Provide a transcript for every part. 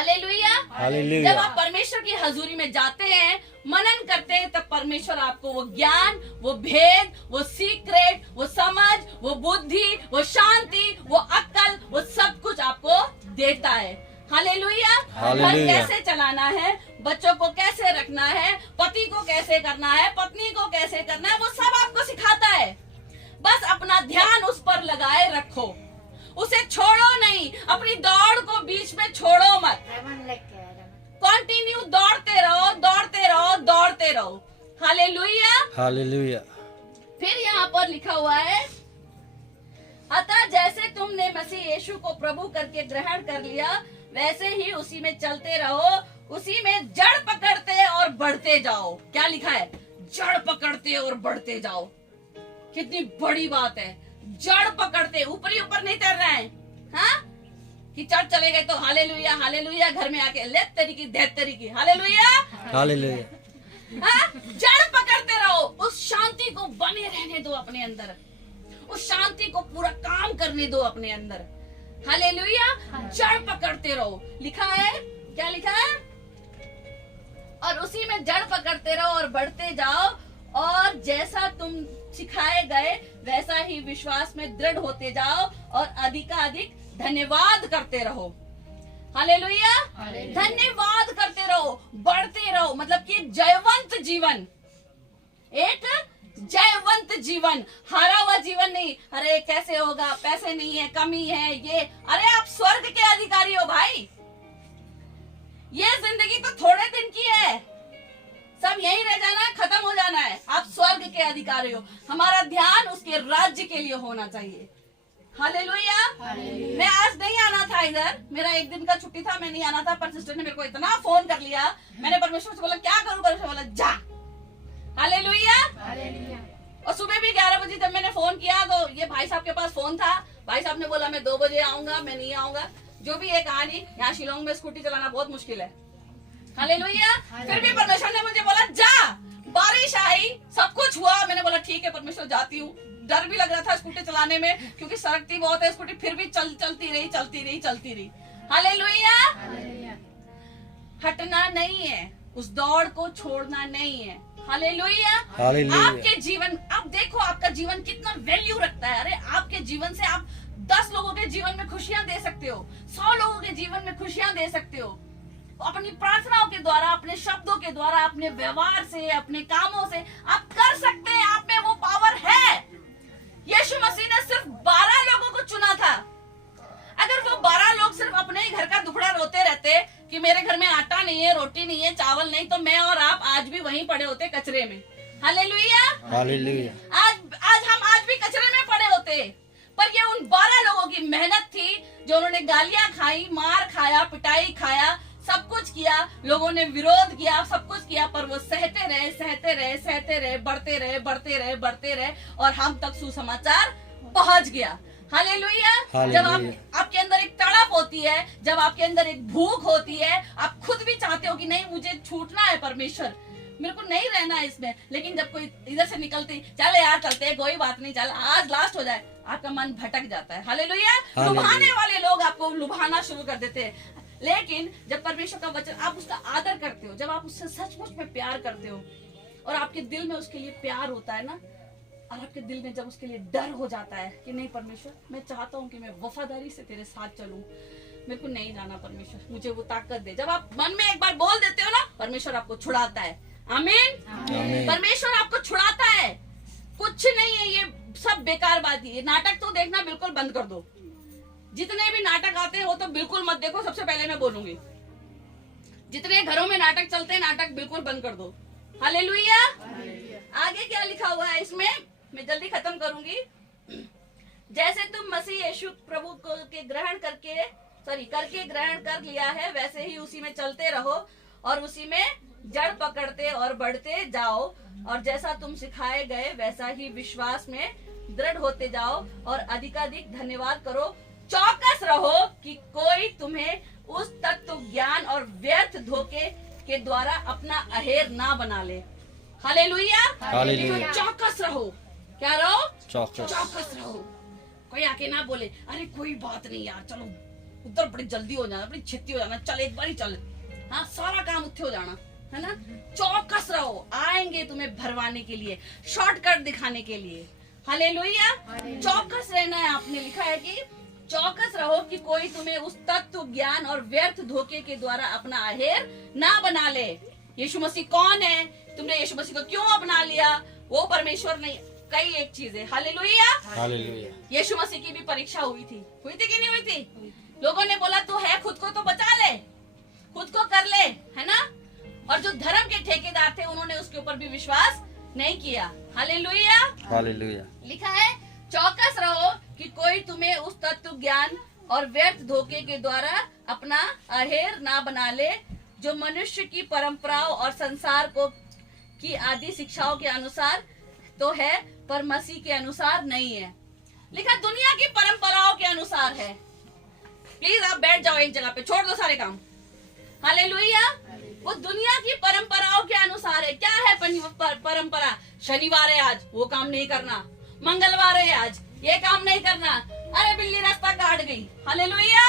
Hallelujah. जब आप परमेश्वर की हजूरी में जाते हैं, मनन करते हैं, तब परमेश्वर आपको वो ज्ञान, वो भेद, वो सीक्रेट, वो समझ, वो बुद्धि, वो शांति, वो अक्ल, वो सब कुछ आपको देता है। हालेलुया। घर कैसे चलाना है, बच्चों को कैसे रखना है, पति को कैसे करना है, पत्नी को कैसे करना है, वो सब आपको सिखाता है। बस अपना ध्यान उस पर लगाए रखो, उसे छोड़ो नहीं, अपनी दौड़ को बीच में छोड़ो मत। कंटिन्यू दौड़ते रहो, दौड़ते रहो, दौड़ते रहो। Hallelujah, hallelujah. फिर यहाँ पर लिखा हुआ है, अतः जैसे तुमने मसीह यीशु को प्रभु करके ग्रहण कर लिया, वैसे ही उसी में चलते रहो, उसी में जड़ पकड़ते और बढ़ते जाओ। क्या लिखा है? जड़ पकड़ते और बढ़ते जाओ। कितनी बड़ी बात है, जड़ पकड़ते, ऊपरी ऊपर नहीं तैर रहे हैं। हाँ, कि चढ़ चले गए तो हालेलुया हालेलुया, घर में आके ले तरीकी दैत तरीकी हालेलुया हालेलुया। हाँ, जड़ पकड़ते रहो, उस शांति को बने रहने दो अपने अंदर, उस शांति को पूरा काम करने दो अपने अंदर। हालेलुया। जड़ पकड़ते रहो, लिखा है, क्या लिखा है? और उसी में जड़ पकड़ते रहो और बढ़ते जाओ, और जैसा तुम सिखाए गए वैसा ही विश्वास में दृढ़ होते जाओ, और अधिकाधिक धन्यवाद करते रहो। हालेलुया। धन्यवाद करते रहो, बढ़ते रहो, मतलब कि जयवंत जीवन, एक जयवंत जीवन, हारा हुआ जीवन नहीं। अरे कैसे होगा, पैसे नहीं है, कमी है, ये, अरे आप स्वर्ग के अधिकारी हो भाई। ये जिंदगी तो थोड़े दिन की है, सब यहीं रह जाना है, खत्म हो जाना है। आप स्वर्ग के अधिकारी हो, हमारा ध्यान उसके राज्य के लिए होना चाहिए। हालेलुया। मैं आज नहीं आना था इधर, मेरा एक दिन का छुट्टी था, मैं नहीं आना था, पर सिस्टर ने मेरे को इतना फोन कर लिया, मैंने परमेश्वर से बोला क्या करूं, परमेश्वर बोला जा। हालेलुया। और सुबह भी 11 बजे जब मैंने फोन किया तो ये भाई साहब के पास फोन था, भाई साहब ने बोला मैं 2 बजे आऊंगा, मैं नहीं आऊंगा। जो भी एक कहानी, यहाँ शिलोंग में स्कूटी चलाना बहुत मुश्किल है। हालेलुया। फिर भी परमेश्वर ने मुझे बोला जा, बारिश आई, सब कुछ हुआ, मैंने बोला ठीक है परमेश्वर जाती हूँ। डर भी लग रहा था स्कूटी चलाने में, क्योंकि सड़कती बहुत है स्कूटी, फिर भी चलती रही। हालेलुया। हटना नहीं है, उस दौड़ को छोड़ना नहीं है। हालेलुया। आपके जीवन, अब देखो आपका जीवन कितना वैल्यू रखता है। अरे आपके जीवन से आप 10 लोगों के जीवन में खुशियां दे सकते हो, 100 लोगों के जीवन में खुशियां दे सकते हो, अपनी प्रार्थनाओं के द्वारा, अपने शब्दों के द्वारा, अपने व्यवहार से, अपने कामों से आप कर सकते हैं। आप में वो पावर है। यीशु मसीह ने सिर्फ 12 लोगों को चुना था। अगर वो 12 लोग सिर्फ अपने ही घर का दुखड़ा रोते रहते कि मेरे घर में आटा नहीं है, रोटी नहीं है, चावल नहीं, तो मैं और आप आज भी वहीं पड़े होते कचरे में। हालेलुया। हालेलुया। आज हम आज भी कचरे में पड़े होते, पर ये उन 12 लोगों की मेहनत थी, जो उन्होंने गालियां खाई, मार खाया, पिटाई खाया, सब कुछ किया, लोगों ने विरोध किया, सब कुछ किया, पर वो सहते रहे, बढ़ते रहे, और हम तक सुसमाचार पहुंच गया। हालेलुया। जब आपके अंदर एक तड़प होती है, जब आपके अंदर एक भूख होती है, आप खुद भी चाहते हो कि नहीं मुझे छूटना है परमेश्वर, मेरे को नहीं रहना है इसमें, लेकिन जब कोई इधर से निकलती, चल यार चलते हैं, कोई बात नहीं, चल आज लास्ट हो जाए, आपका मन भटक जाता है। हालेलुया। लुभाने वाले लोग आपको लुभाना शुरू कर देते हैं। लेकिन जब परमेश्वर का वचन, आप उसका आदर करते हो, जब आप उससे सचमुच में प्यार करते हो, और आपके दिल में उसके लिए प्यार होता है ना, और आपके दिल में जब उसके लिए डर हो जाता है कि नहीं परमेश्वर, मैं चाहता हूँ कि मैं वफादारी से तेरे साथ चलूं, मेरे को नहीं जाना परमेश्वर, मुझे वो ताकत दे। जब आप मन में एक बार बोल देते हो ना, परमेश्वर आपको छुड़ाता है। आमीन। परमेश्वर आपको छुड़ाता है। कुछ नहीं है ये सब बेकार बात है। नाटक तो देखना बिल्कुल बंद कर दो, जितने भी नाटक आते हैं वो तो बिल्कुल मत देखो। सबसे पहले मैं बोलूंगी, जितने घरों में नाटक चलते हैं, नाटक बिल्कुल बंद कर दो। हालेलुया। आगे क्या लिखा हुआ है इसमें, मैं जल्दी खत्म करूंगी। जैसे तुम मसीह यीशु प्रभु को के ग्रहण करके ग्रहण कर लिया है, वैसे ही उसी में चलते रहो, और उसी में जड़ पकड़ते और बढ़ते जाओ, और जैसा तुम सिखाए गए वैसा ही विश्वास में दृढ़ होते जाओ, और अधिकाधिक धन्यवाद करो। चौकस रहो कि कोई तुम्हें उस तत्व ज्ञान और व्यर्थ धोखे के द्वारा अपना अहेर ना बना ले। हालेलुया। हालेलुया। चौकस रहो। क्या रहो? चौकस रहो। कोई आके ना बोले अरे कोई बात नहीं यार, चलो उधर बड़ी जल्दी हो जाना, बड़ी छेती हो जाना, चल एक बार ही चल, हाँ सारा काम उत्थे हो जाना, है ना। चौकस रहो, आएंगे तुम्हें भरवाने के लिए, शॉर्टकट दिखाने के लिए। हालेलुया। चौकस रहना है। आपने लिखा है कि चौकस रहो कि कोई तुम्हें उस तत्व ज्ञान और व्यर्थ धोखे के द्वारा अपना अहेर ना बना ले। यीशु मसीह कौन है? तुमने यीशु मसीह को क्यों अपना लिया? वो परमेश्वर नहीं, कई एक चीज है। हालेलुया। हालेलुया। यीशु मसीह की भी परीक्षा हुई थी कि नहीं हुई थी? लोगों ने बोला तू है, खुद को तो बचा ले, खुद को कर ले, है ना। और जो धर्म के ठेकेदार थे उन्होंने उसके ऊपर भी विश्वास नहीं किया। हालेलुया। हालेलुया। लिखा है चौकस रहो कि कोई तुम्हें उस तत्व ज्ञान और व्यर्थ धोखे के द्वारा अपना अहेर ना बना ले, जो मनुष्य की परंपराओं और संसार को की आदि शिक्षाओं के अनुसार तो है, पर मसीह के अनुसार नहीं है। लिखा दुनिया की परंपराओं के अनुसार है। प्लीज आप बैठ जाओ एक जगह पे, छोड़ दो सारे काम। हालेलुया। वो दुनिया की परंपराओं के अनुसार है। क्या है परंपरा? शनिवार है आज, वो काम नहीं करना। मंगलवार है आज, ये काम नहीं करना। अरे बिल्ली रास्ता काट गई। हालेलुया।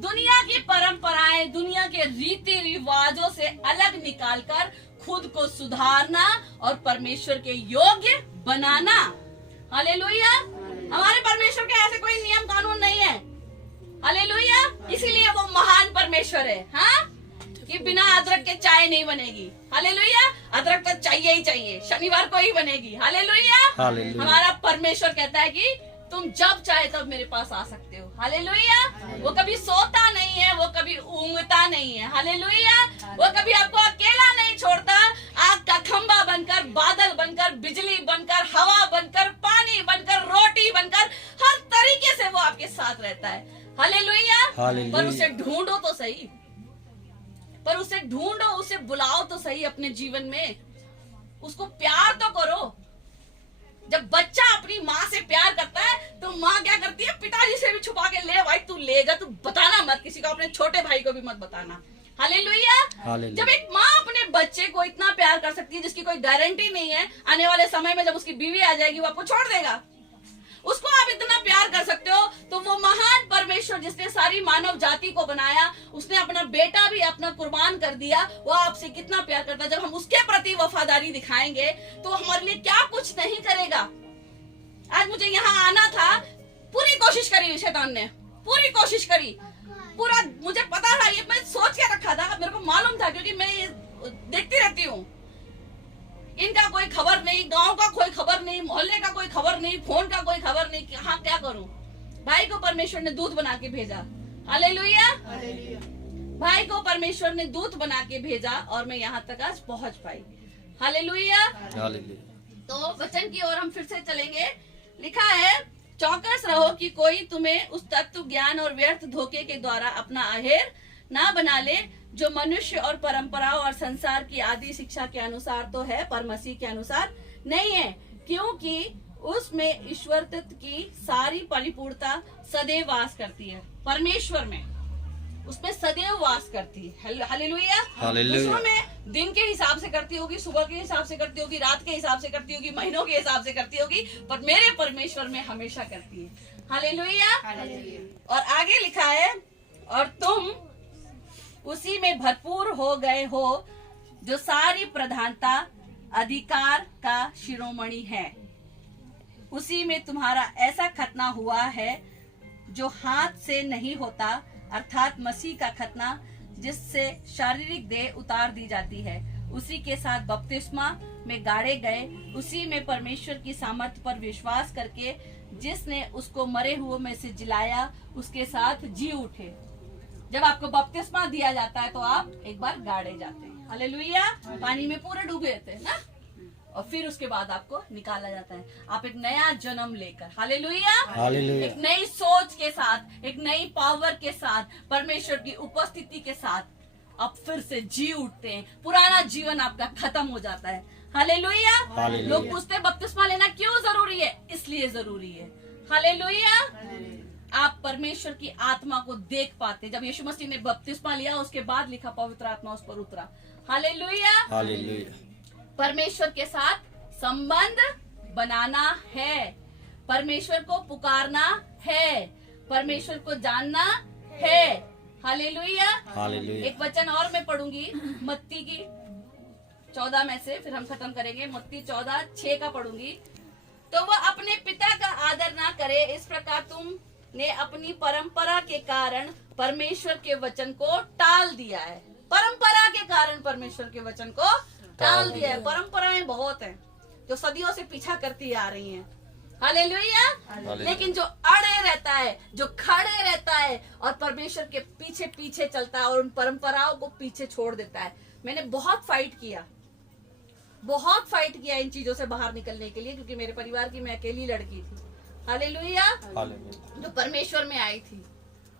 दुनिया की परंपराएं, दुनिया के रीति रिवाजों से अलग निकालकर खुद को सुधारना और परमेश्वर के योग्य बनाना। हालेलुया। हमारे परमेश्वर के ऐसे कोई नियम कानून नहीं है। हालेलुया। इसीलिए वो महान परमेश्वर है, हाँ, कि बिना अदरक के चाय नहीं बनेगी। हालेलुया। अदरक तो चाहिए ही चाहिए, शनिवार को ही बनेगी। हालेलुया। हालेलुया। हमारा परमेश्वर कहता है कि तुम जब चाहे तब मेरे पास आ सकते हो। हालेलुया। वो कभी सोता नहीं है, वो कभी ऊँगता नहीं है। हालेलुया। वो कभी आपको अकेला नहीं छोड़ता। आग का खंभा बनकर, बादल बनकर, बिजली बनकर, हवा बनकर, पानी बनकर, रोटी बनकर, हर तरीके से वो आपके साथ रहता है। हालेलुया। हालेलुया। पर उसे ढूंढो तो सही, पर उसे ढूंढो, उसे बुलाओ तो सही अपने जीवन में, उसको प्यार तो करो। जब बच्चा अपनी माँ से प्यार करता है तो माँ क्या करती है? पिताजी से भी छुपा के, ले भाई तू ले जा, तू बताना मत किसी को, अपने छोटे भाई को भी मत बताना। हालेलुया। हालेलुया। जब एक माँ अपने बच्चे को इतना प्यार कर सकती है जिसकी कोई गारंटी नहीं है, आने वाले समय में जब उसकी बीवी आ जाएगी वो आपको छोड़ देगा, उसको आप इतना प्यार कर सकते हो, तो वो महान परमेश्वर जिसने सारी मानव जाति को बनाया, उसने अपना बेटा भी अपना कुर्बान कर दिया, वो आपसे कितना प्यार करता है। जब हम उसके प्रति वफादारी दिखाएंगे तो हमारे लिए क्या कुछ नहीं करेगा। आज मुझे यहाँ आना था, पूरी कोशिश करी शैतान ने, पूरी कोशिश करी, पूरा मुझे पता था, ये मैं सोच के रखा था, मेरे को मालूम था, क्योंकि मैं ये देखती रहती हूँ। इनका कोई खबर नहीं, गांव का कोई खबर नहीं, मोहल्ले का कोई खबर नहीं, फोन का कोई खबर नहीं, हाँ क्या करूं। भाई को परमेश्वर ने दूत बना के भेजा। हालेलुया। भाई को परमेश्वर ने दूत बना के भेजा और मैं यहाँ तक आज पहुंच पाई। हालेलुया। हालेलुया। तो वचन की ओर हम फिर से चलेंगे। लिखा है चौकस रहो कि कोई तुम्हें उस तत्व ज्ञान और व्यर्थ धोखे के द्वारा अपना अहेर ना बना ले, जो मनुष्य और परंपराओं और संसार की आदि शिक्षा के अनुसार तो है, पर मसीह के अनुसार नहीं है, क्योंकि उसमें ईश्वर तत्व की सारी परिपूर्णता सदैव वास करती है। परमेश्वर में उसमें सदैव वास करती है। हालेलुया। हालेलुया। दूसरों में दिन के हिसाब से करती होगी, सुबह के हिसाब से करती होगी, रात के हिसाब से करती होगी, महीनों के हिसाब से करती होगी, पर मेरे परमेश्वर में हमेशा करती है। हालेलुया। और आगे लिखा है, और तुम उसी में भरपूर हो गए हो, जो सारी प्रधानता अधिकार का शिरोमणि है। उसी में तुम्हारा ऐसा खतना हुआ है जो हाथ से नहीं होता, अर्थात मसीह का खतना, जिससे शारीरिक देह उतार दी जाती है। उसी के साथ बपतिस्मा में गाड़े गए, उसी में परमेश्वर की सामर्थ्य पर विश्वास करके जिसने उसको मरे हुए में से जिलाया, उसके साथ जी उठे। जब आपको बपतिस्मा दिया जाता है तो आप एक बार गाड़े जाते हैं। हालेलुया। पानी में पूरे डूबे रहते हैं ना, और फिर उसके बाद आपको निकाला जाता है, आप एक नया जन्म लेकर। हालेलुया। हालेलुया। एक नई सोच के साथ, एक नई पावर के साथ, परमेश्वर की उपस्थिति के साथ आप फिर से जी उठते हैं। पुराना जीवन आपका खत्म हो जाता है। हालेलुया। हालेलुया। लोग पूछते हैं बपतिस्मा लेना क्यों जरूरी है? इसलिए जरूरी है। हालेलुया। आप परमेश्वर की आत्मा को देख पाते। जब यीशु मसीह ने बपतिस्मा लिया, उसके बाद लिखा पवित्र आत्मा उस पर उतरा। हालेलुया। हालेलुया। परमेश्वर के साथ संबंध बनाना है, परमेश्वर को पुकारना है, परमेश्वर को जानना है। हालेलुया। हालेलुया। एक वचन और मैं पढ़ूंगी मत्ती की 14 में से, फिर हम खत्म करेंगे। मत्ती 14:6 का पढ़ूंगी। तो वह अपने पिता का आदर ना करे, इस प्रकार तुमने अपनी परंपरा के कारण परमेश्वर के वचन को टाल दिया है। परंपरा के कारण परमेश्वर के वचन को टाल दिया है। परंपराएं बहुत हैं जो सदियों से पीछा करती आ रही हैं। हालेलुया। लेकिन जो अड़े रहता है, जो खड़े रहता है और परमेश्वर के पीछे पीछे चलता है और उन परंपराओं को पीछे छोड़ देता है। मैंने बहुत फाइट किया इन चीजों से बाहर निकलने के लिए, क्योंकि मेरे परिवार की मैं अकेली लड़की थी। हालेलुया। जो परमेश्वर में आई थी,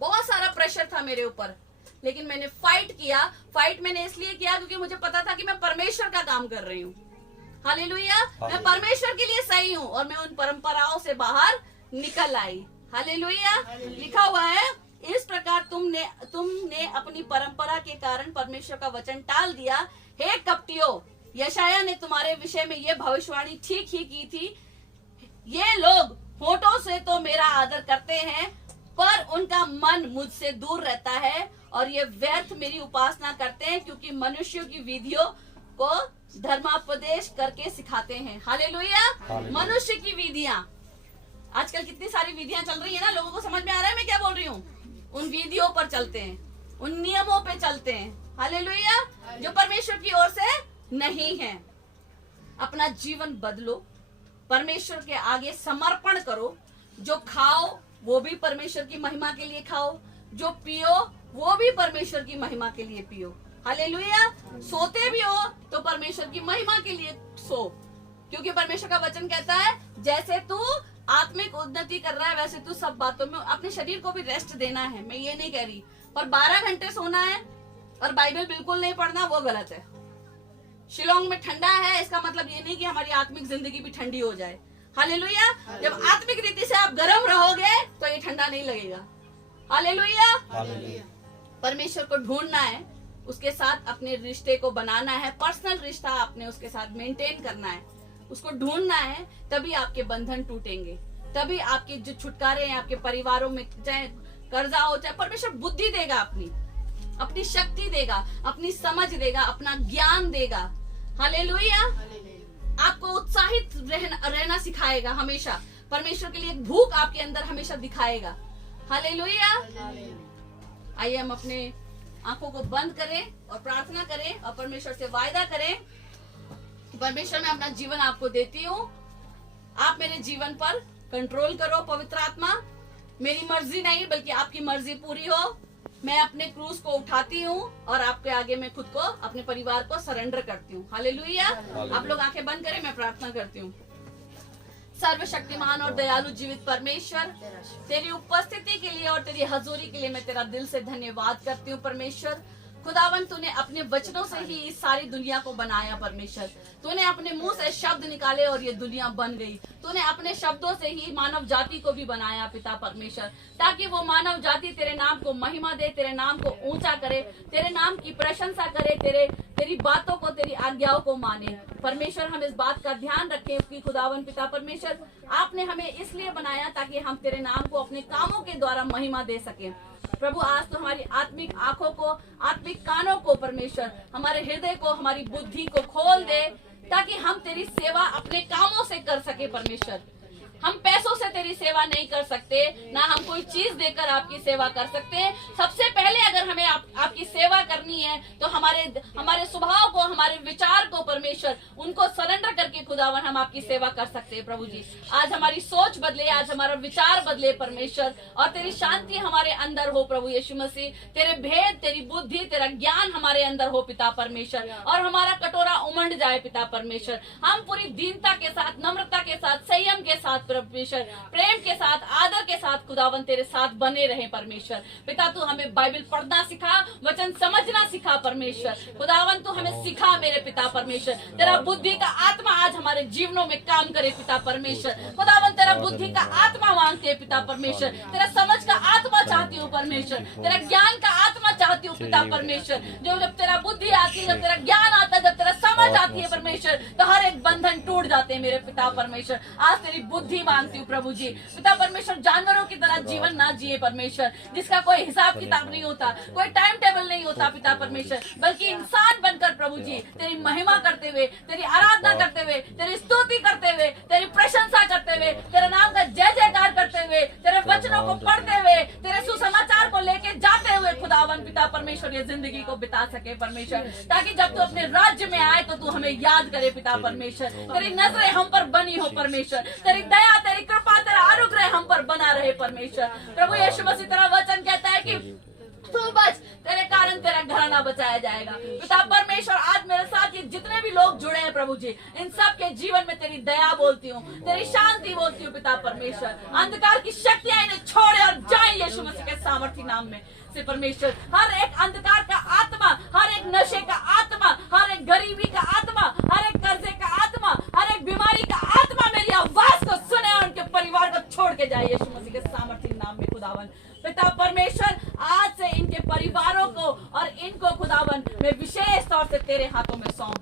बहुत सारा प्रेशर था मेरे ऊपर, लेकिन मैंने फाइट किया। फाइट मैंने इसलिए किया क्योंकि मुझे पता था कि मैं परमेश्वर का काम कर रही हूँ। हालेलुया। मैं परमेश्वर के लिए सही हूँ और मैं उन परंपराओं से बाहर निकल आई। हालेलुया। लिखा हुआ है, इस प्रकार तुमने अपनी परंपरा के कारण परमेश्वर का वचन टाल दिया। हे कपटियों, यशाया ने तुम्हारे विषय में ये भविष्यवाणी ठीक ही की थी। ये लोग होठों से तो मेरा आदर करते हैं, पर उनका मन मुझसे दूर रहता है और ये व्यर्थ मेरी उपासना करते हैं, क्योंकि मनुष्यों की विधियों को धर्मोपदेश करके सिखाते हैं। हालेलुया। मनुष्य की विधियां, आजकल कितनी सारी विधियां चल रही है ना, लोगों को समझ में आ रहा है मैं क्या बोल रही हूँ। उन विधियों पर चलते हैं, उन नियमों पे चलते हैं। हालेलुया। जो परमेश्वर की ओर से नहीं है। अपना जीवन बदलो, परमेश्वर के आगे समर्पण करो। जो खाओ वो भी परमेश्वर की महिमा के लिए खाओ, जो पियो वो भी परमेश्वर की महिमा के लिए पियो। हालेलुया। सोते भी हो तो परमेश्वर की महिमा के लिए सो, क्योंकि परमेश्वर का वचन कहता है जैसे तू आत्मिक उन्नति कर रहा है वैसे तू सब बातों में अपने शरीर को भी रेस्ट देना है। मैं ये नहीं कह रही, पर 12 घंटे सोना है और बाइबल बिल्कुल नहीं पढ़ना, वो गलत है। शिलोंग में ठंडा है, इसका मतलब ये नहीं कि हमारी आत्मिक जिंदगी भी ठंडी हो जाए। हालेलुया। जब आत्मिक रीति से आप गर्म रहोगे तो ये ठंडा नहीं लगेगा। हालेलुया। परमेश्वर को ढूंढना है, उसके साथ अपने रिश्ते को बनाना है, पर्सनल रिश्ता आपने उसके साथ मेंटेन करना है, उसको ढूंढना है, तभी आपके बंधन टूटेंगे, तभी आपके जो छुटकारे हैं आपके परिवारों में, चाहे कर्जा हो चाहे, परमेश्वर बुद्धि देगा, अपनी शक्ति देगा, अपनी समझ देगा, अपना ज्ञान देगा। हालेलुया। आपको उत्साहित रहना सिखाएगा हमेशा। परमेश्वर के लिए एक भूख आपके अंदर हमेशा दिखाएगा। हालेलुया। आइए हम अपने आंखों को बंद करें और प्रार्थना करें और परमेश्वर से वायदा करें कि परमेश्वर मैं अपना जीवन आपको देती हूँ, आप मेरे जीवन पर कंट्रोल करो। पवित्र आत्मा, मेरी मर्जी नहीं बल्कि आपकी मर्जी पूरी हो। मैं अपने क्रूज को उठाती हूँ और आपके आगे मैं खुद को, अपने परिवार को सरेंडर करती हूँ। हालेलुया। आप लोग आंखें बंद करें, मैं प्रार्थना करती हूँ। सर्वशक्तिमान और दयालु जीवित परमेश्वर, तेरी उपस्थिति के लिए और तेरी हजूरी के लिए मैं तेरा दिल से धन्यवाद करती हूँ। परमेश्वर खुदावन, तूने अपने वचनों से ही इस सारी दुनिया को बनाया। परमेश्वर, तूने अपने मुंह से शब्द निकाले और ये दुनिया बन गई। तूने अपने शब्दों से ही मानव जाति को भी बनाया पिता परमेश्वर, ताकि वो मानव जाति तेरे नाम को महिमा दे, तेरे नाम को ऊंचा करे, तेरे नाम की प्रशंसा करे, तेरी बातों को, तेरी आज्ञाओं को माने। परमेश्वर, हम इस बात का ध्यान रखें कि खुदावन पिता परमेश्वर, आपने हमें इसलिए बनाया ताकि हम तेरे नाम को अपने कामों के द्वारा महिमा दे सकें। प्रभु, आज तो हमारी आत्मिक आंखों को, आत्मिक कानों को परमेश्वर, हमारे हृदय को, हमारी बुद्धि को खोल दे, ताकि हम तेरी सेवा अपने कामों से कर सके। परमेश्वर, हम पैसों से तेरी सेवा नहीं कर सकते, ना हम कोई चीज देकर आपकी सेवा कर सकते। सबसे पहले अगर हमें आपकी सेवा करनी है तो हमारे स्वभाव को, हमारे विचार को परमेश्वर, उनको सरेंडर करके खुदावन हम आपकी सेवा कर सकते हैं। प्रभु जी, आज हमारी सोच बदले, आज हमारा विचार बदले परमेश्वर, और तेरी शांति हमारे अंदर हो। प्रभु यीशु मसीह, तेरे भेद, तेरी बुद्धि, तेरा ज्ञान हमारे अंदर हो पिता परमेश्वर, और हमारा कटोरा उमंड जाए पिता परमेश्वर। हम पूरी दीनता के साथ, नम्रता के साथ, संयम के साथ परमेश्वर, प्रेम के साथ, आदर के साथ खुदावन तेरे साथ बने रहे। परमेश्वर पिता, तू हमें बाइबल पढ़ना सिखा, वचन समझना सिखा। परमेश्वर खुदावन, तू हमें सिखा मेरे पिता परमेश्वर। तेरा बुद्धि का आत्मा आज हमारे जीवनों में काम करे पिता परमेश्वर। खुदावन, तेरा बुद्धि का आत्मा मांगते हैं पिता परमेश्वर, तेरा समझ का आत्मा चाहती हूँ परमेश्वर, तेरा ज्ञान का आत्मा चाहती हूँ पिता परमेश्वर। जो जब तेरा बुद्धि आती है, जब तेरा ज्ञान आता है, जब तेरा समझ आती है परमेश्वर, तो हर एक बंधन टूट जाते हैं मेरे पिता परमेश्वर। आज तेरी बुद्धि मांगती हूँ प्रभु जी। पिता परमेश्वर, जानवरों की तरह जीवन ना जिए परमेश्वर, जिसका कोई हिसाब किताब नहीं होता, कोई टाइम टेबल नहीं होता पिता परमेश्वर, बल्कि इंसान बनकर प्रभु जी तेरी महिमा करते हुए, तेरी आराधना करते हुए, तेरी स्तुति करते हुए, तेरी प्रशंसा करते हुए, तेरे नाम का जय जयकार करते हुए, तेरे वचनों को पढ़ते हुए, तेरे सुसमाचार को लेके जाते हुए खुदावन पिता परमेश्वर ये जिंदगी को बिता सके परमेश्वर, ताकि जब तू अपने राज्य में आए तो तू हमें याद करे पिता परमेश्वर। तेरी नजरें हम पर बनी हो परमेश्वर, तेरी दया, तेरी कृपा, तेरा अनुग्रह हम पर बना रहे परमेश्वर। प्रभु यीशु मसीह तेरा वचन कहता है कि तू बच, तेरे कारण तेरा घराना बचाया जाएगा पिता परमेश्वर। आज मेरे साथ ये जितने भी लोग जुड़े हैं प्रभु जी, इन सब के जीवन में तेरी दया बोलती हूँ, तेरी शांति बोलती हूँ पिता परमेश्वर। अंधकार की शक्तियां इन्हें छोड़े और जाए यीशु मसीह के सामर्थ्य नाम में से परमेश्वर। हर एक अंधकार का आत्मा, हर एक नशे का आत्मा, हर एक गरीबी का आत्मा, हर एक कर्जे का आत्मा, हर एक बीमारी का आत्मा मेरी आवाज को सुने और उनके परिवार को छोड़ के जाए यीशु मसीह के सामर्थ्य नाम में खुदावन पिता परमेश्वर। आज से इनके परिवारों को और इनको खुदावन मैं विशेष तौर से तेरे हाथों में सौंप